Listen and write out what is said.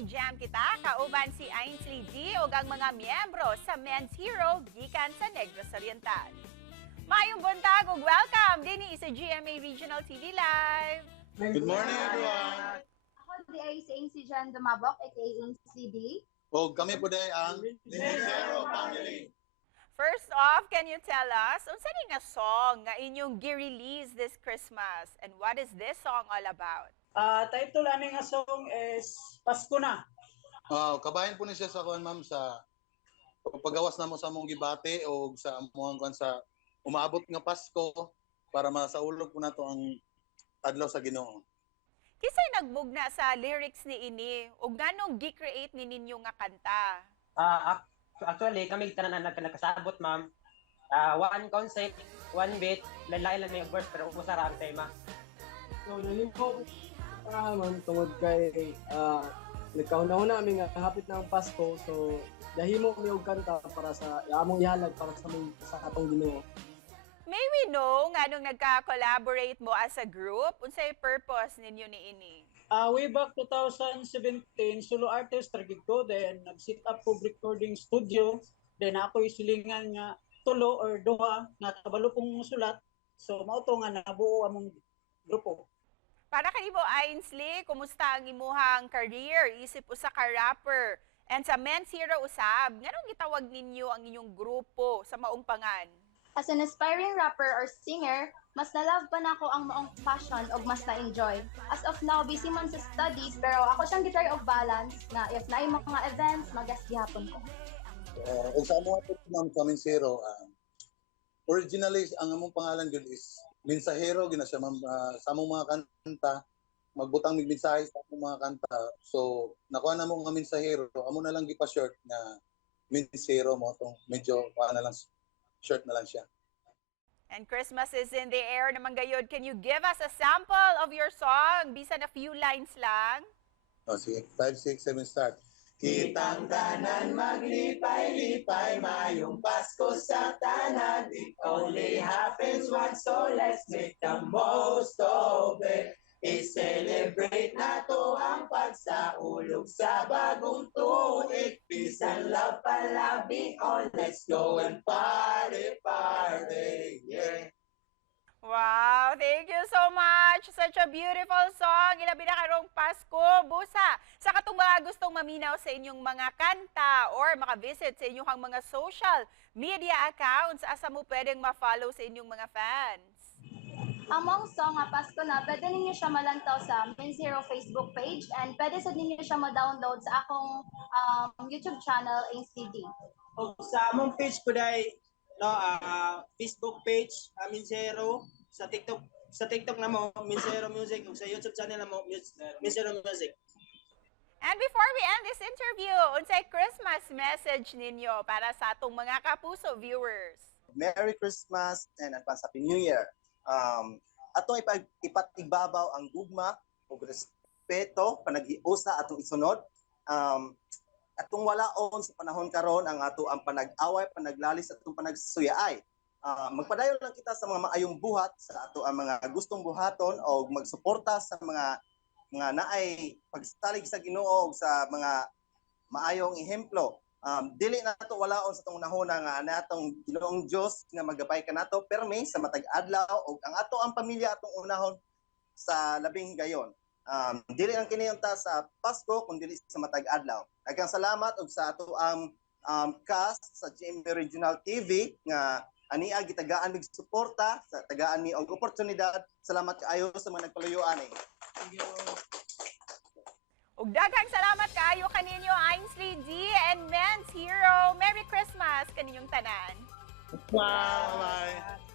i-jam kita kauban si Ainsley D ug ang mga miyembro sa Men's Hero gikan sa Negros Oriental. Mayong buntag ug welcome dinhi sa GMA Regional TV Live. Good morning, everyone. Ako di ay si Ainsley Jan Dumabok, aka Ainsley D. O kami po dahil ang Zero Family. First off, can you tell us unsa ni nga song nga inyong gi-release this Christmas and what is this song all about? Title ani nga song is Pasko na. Kabayan po ni siya sa kuan ma'am sa paggawas namo sa among gibate o sa among kuan sa umaabot nga Pasko para masaulog po nato ang adlaw sa Ginoo. Kisay nagbugna sa lyrics ni ini ug nganong gi-create ni ninyo nga kanta? Actually, kami tanan nagkasabot, ma'am. One concept, one beat, lalay lang may verse, pero umusara ang tema. So, nalimpo ma'am, tungod kay nagkauna-una kami nga hapit na ang Pasko. So, dahimo kami og kanta para sa among ihalag para sa atong Ginoo. May we know nganong nagka-collaborate mo as a group? Unsay purpose ninyo ni ini? Way back 2017, solo artist tragig ko, then nag-set up ko recording studio, then ako isilingan nga tulo or duha nga kabalo kong musulat. So mao to nga nabuo among grupo. Para kanimo Ainsley, kumusta ang imuhang career? Isip usa ka rapper and sa Men's Hero usab, nganong gitawag ninyo ang inyong grupo sa maong pangan? As an aspiring rapper or singer, mas na-love pa na ako ang maong passion o mas na-enjoy. As of now, busy man sa studies, pero ako siyang gitry og balance na if naay mga events, mag-guest gihapon ko. Kung sa among ato ma'am sa Mensero, originally ang among pangalan gyud is Mensahero gina siya ma'am. Sa among mga kanta magbutang mig mensahe sa among mga kanta. So nakuha na mo nga Mensahero, amo na lang gipa-short na Mensero mo tong medyo na lang short na lang siya. And Christmas is in the air naman gayud. Can you give us a sample of your song? Bisan a few lines lang. Sige, 5, 6, 7, start. Kitang tanan maglipay-lipay, mayong Pasko sa tanan. It only happens once, so let's make the most of it. I-celebrate nato ang pagsaulog sa bagong tuig. Peace and love palabi on, let's go and party, party, yeah. Wow, thank you so much. Such a beautiful song. Ilabi na karong Pasko. Busa, sa katong mga gustong maminaw sa inyong mga kanta or makavisit sa inyong mga social media accounts, asa mo pwedeng ma-follow sa inyong mga fans? Among song nga Pasko na, pwede ninyo siya malantaw sa Men's Hero Facebook page and pwede sa ninyo siya ma-download sa akong YouTube channel, Ainsley D. O sa among page ko dahil Facebook page, Mensero, sa TikTok na mo, Mensero Music, ug sa YouTube channel na mo, Mensero Music. And before we end this interview, unsay Christmas message ninyo para sa atong mga kapuso viewers? Merry Christmas and advance Happy New Year. Atong ipatigbabaw ang gugma ug respeto panag-iusa atong isunod. Atong walaon sa panahon karon ang ato ang panag-away, panaglalis atong panagsuyay. Magpadayon lang kita sa mga maayong buhat sa ato ang mga gustong buhaton o magsuporta sa mga naay pagsalig sa Ginoo sa mga maayong ehemplo. Dili nato walaon sa tong nahuna nga natong Ginoong Dios nga magabay kanato permi sa matag adlaw ug ang ato ang pamilya atong unahon sa labing gayon. Dili lang kini unta sa Pasko kundi sa matag adlaw. Daghang salamat og sa ato ang cast sa GMA Regional TV nga ania gitagaan mig suporta sa tagaan ni og oportunidad. Salamat kaayo sa mga nagpaluyuan eh. Thank you. Ug daghang salamat kaayo kaninyo Ainsley D and Men's Hero. Merry Christmas kaninyong tanan. Bye.